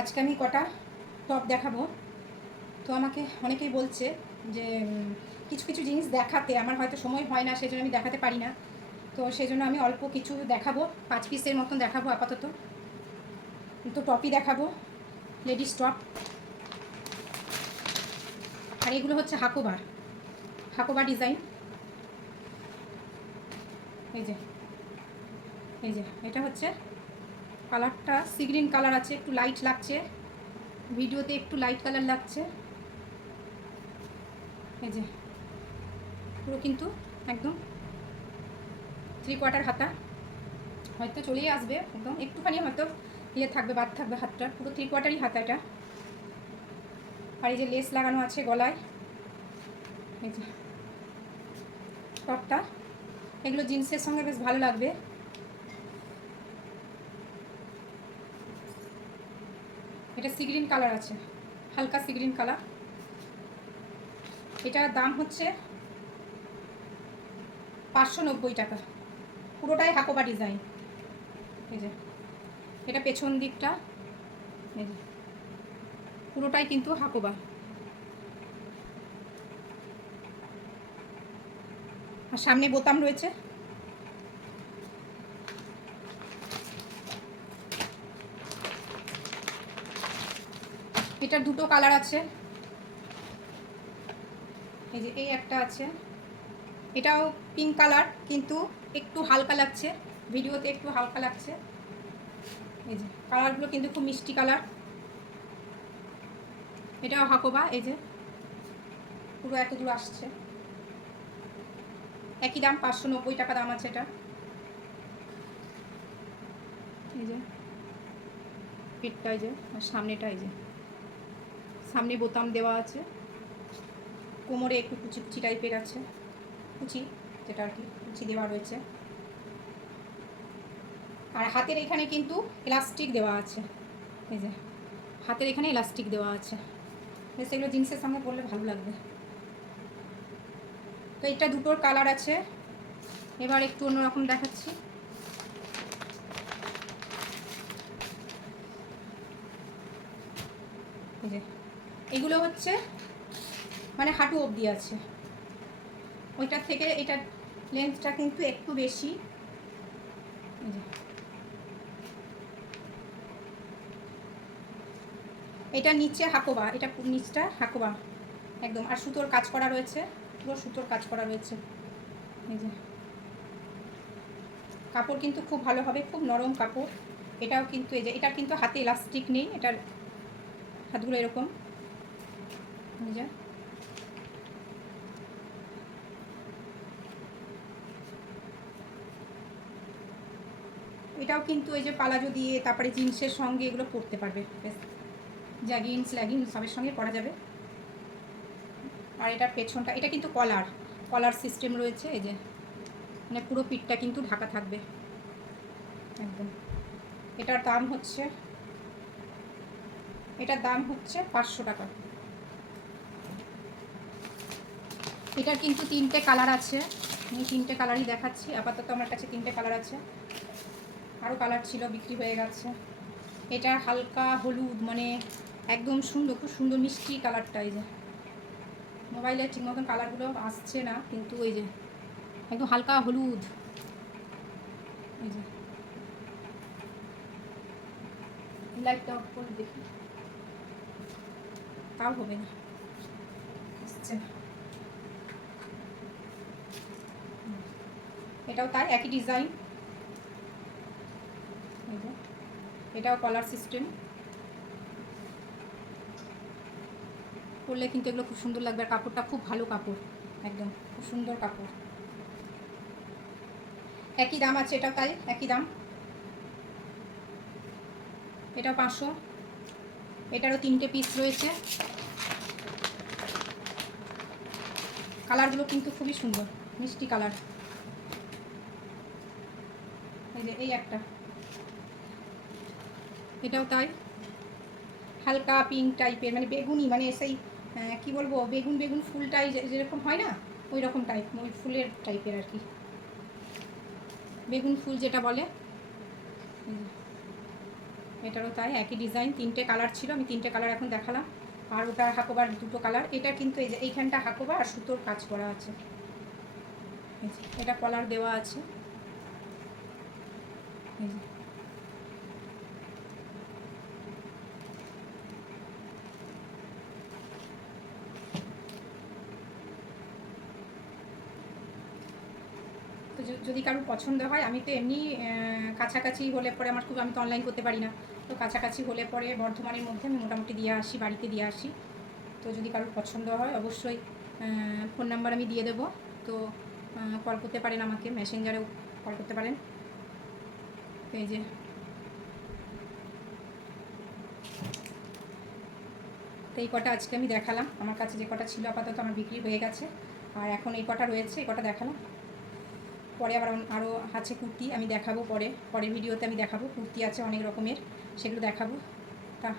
আজকে আমি কটা টপ দেখাবো। তো আমাকে অনেকেই বলছে যে কিছু কিছু জিনিস দেখাতে আমার হয়তো সময় হয় না, সেই জন্য আমি দেখাতে পারি না। তো সেই জন্য আমি অল্প কিছু দেখাবো, 5 পিসের মতন দেখাবো আপাতত। তো টপই দেখাবো, লেডিস টপ। আর এগুলো হচ্ছে হাকোবার, হাকোবার ডিজাইন। এই যে এই যে এটা হচ্ছে কালারটা সি গ্রিন কালার আছে, একটু লাইট লাগছে ভিডিওতে, একটু লাইট কালার লাগছে। এই যে পুরো কিন্তু একদম 3/4 হাতা, হয়তো চলেই আসবে একদম, একটুখানি হয়তো ইয়ে থাকবে, বাদ থাকবে হাতটা, পুরো 3/4ই হাতা এটা। আর এই যে লেস লাগানো আছে গলায়। এই যে টপটা, এগুলো জিন্সের সঙ্গে বেশ ভালো লাগবে। এটা সি গ্রিন কালার আছে, হালকা সি গ্রিন কালার। এটার দাম হচ্ছে 590 টাকা, পুরোটাই হাকোবা ডিজাইন। এই যে এটা পেছন দিকটা, এই যে পুরোটাই কিন্তু হাকোবা। আর সামনে বোতাম রয়েছে। এটার দুটো কালার আছে, এই যে এই একটা আছে, এটাও পিঙ্ক কালার, কিন্তু একটু হালকা লাগছে ভিডিওতে, একটু হালকা লাগছে। এই যে কালারগুলো কিন্তু খুব মিষ্টি কালার। এটাও হাকোবা, এই যে পুরো এত দূর আসছে। একই দাম, 590 টাকা দাম আছে এটা। এই যে পিঠটা, এই যে, আর সামনেটা, এই যে সামনে বোতাম দেওয়া আছে, কোমরে একটু কুচি কুচি টাইপের আছে, কুচি যেটা আর কি কুচি দেওয়া রয়েছে। আর হাতের এখানে কিন্তু এলাস্টিক দেওয়া আছে, এই যে হাতের এখানে এলাস্টিক দেওয়া আছে, বেশ এগুলো জিন্সের সঙ্গে পরলে ভালো লাগবে। তো এটা দুটোর কালার আছে। এবার একটু অন্যরকম দেখাচ্ছি। এই যে এগুলো হচ্ছে মানে হাঁটু অবধি আছে, ওইটার থেকে এটার লেন্থটা কিন্তু একটু বেশি। এই যে এটা নিচে হাকোবা, এটা নিচটা হাকোবা একদম, আর সুতোর কাজ করা রয়েছে, পুরো সুতোর কাজ করা রয়েছে। এই যে কাপড় কিন্তু খুব ভালো হবে, খুব নরম কাপড়। এটাও কিন্তু এই যে এটার কিন্তু হাতে ইলাস্টিক নেই, এটার হাতগুলো এরকম, এই যে এটাও কিন্তু এই যে পালাজো দিয়ে, তারপরে জিন্সের সঙ্গে এগুলো পরতে পারবে, বেশ জ্যাগিন্স ল্যাগিংস সবের সঙ্গে পরা যাবে। আর এটার পেছনটা, এটা কিন্তু কলার, কলার সিস্টেম রয়েছে, এই যে মানে পুরো পিঠটা কিন্তু ঢাকা থাকবে একদম। এটার দাম হচ্ছে, এটার দাম হচ্ছে 500 টাকা। এটার কিন্তু 3টে কালার আছে, আমি 3টে কালারই দেখাচ্ছি আপাতত, আমার কাছে 3টে কালার আছে, আরও কালার ছিল বিক্রি হয়ে গেছে। এটা হালকা হলুদ, মানে একদম সুন্দর, খুব সুন্দর মিষ্টি কালারটা। এই যে মোবাইলে ঠিক মতন কালারগুলো আসছে না, কিন্তু ওই যে একদম হালকা হলুদ। এই যে লাইটটা অফ করে দেখি, তাও হবে না, আসছে না। এটাও তাই, একই ডিজাইন। এই যে এটাও কলার সিস্টেম, পরলে কিন্তু এগুলো খুব সুন্দর লাগবে, আর কাপড়টা খুব ভালো কাপড়, একদম খুব সুন্দর কাপড়। একই দাম আছে, এটাও তাই, একই দাম। এটাও 500, এটারও 3টে পিস রয়েছে। কালারগুলো কিন্তু খুবই সুন্দর, মিষ্টি কালার। এই যে এই একটা, এটাও তাই, হালকা পিঙ্ক টাইপের, মানে বেগুনি, মানে সেই কী বলবো, বেগুন বেগুন ফুলটাই যেরকম হয় না, ওই রকম টাইপ, ওই ফুলের টাইপের আর কি, বেগুন ফুল যেটা বলে। এটারও তাই, একই ডিজাইন, 3টে কালার ছিল, আমি 3টে কালার এখন দেখালাম। আর ওটা হাকোবার 2টো কালার। এটা কিন্তু এই যে এইখানটা হাকোবা আর সুতোর কাজ করা আছে, এটা কলার দেওয়া আছে। এই যে তো যদি কারোর পছন্দ হয়, আমি তো এমনি কাছাকাছি হলে পরে আমার আমি তো অনলাইন করতে পারি না, তো কাছাকাছি হলে পরে বর্ধমানের মধ্যে আমি মোটামুটি দিয়ে আসি, বাড়িতে দিয়ে আসি। তো যদি কারোর পছন্দ হয় অবশ্যই ফোন নাম্বার আমি দিয়ে দেবো, তো কল করতে পারেন আমাকে, মেসেঞ্জারেও কল করতে পারেন। তো এই যে তো এই কটা আজকে আমি দেখালাম, আমার কাছে যে কটা ছিল আপাতত আমার বিক্রি হয়ে গেছে, আর এখন এই কটা রয়েছে, এই কটা দেখালাম। পরে আবার আরও আছে কুর্তি, আমি দেখাবো পরের ভিডিওতে, আমি দেখাবো কুর্তি আছে অনেক রকমের, সেগুলো দেখাবো। তা